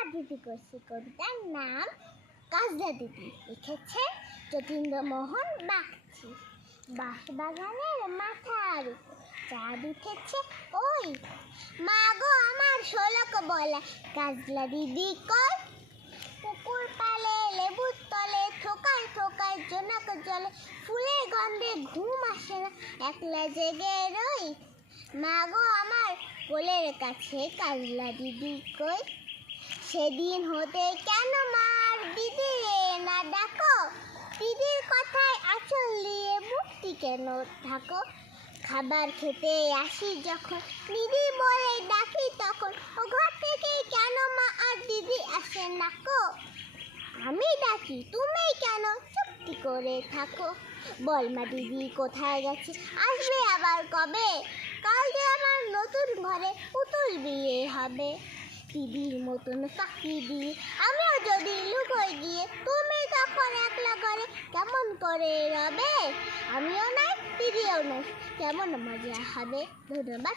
আবৃত্তি করছি। কবিতার নাম কাজলা দিদি, লিখেছে যতীন্দ্রমোহন বাগচি। বাঁশবাগানের মাথার উপর চাঁদ উঠেছে ওই, মা গো আমার শোলক বলা কাজলা দিদি কই। পুকুর পালে লেবুর তলে থোকায় থোকায় জোনাক জলে, ফুলের গন্ধে ঘুম আসে না, একলা জেগে রই। মা গো আমার কোলের কাছে কাজলা দিদি কই। সেদিন হতে কেন মা আর দিদি না ডাকো, দিদির কথায় আঁচল দিয়ে মুক্তি কেন থাকো। খাবার খেতে আসি যখন দিদি বলে ডাকি তখন, ও ঘর থেকে কেন মা আর দিদি আসে না কো। আমি ডাকি তুমি কেন চুপটি করে থাকো, বল মা দিদি কোথায় গেছে, আসবে আবার কবে। কাল যে আমার নতুন ঘরে পুতুল বিয়ে হবে, দিদির মতন ফাঁকি দিয়ে আমিও যদি লুকোয় গিয়ে, তুমি তখন একলা ঘরে কেমন করে রবে। আমিও নাই দিদিও নাই, কেমন মজা হবে। ধন্যবাদ।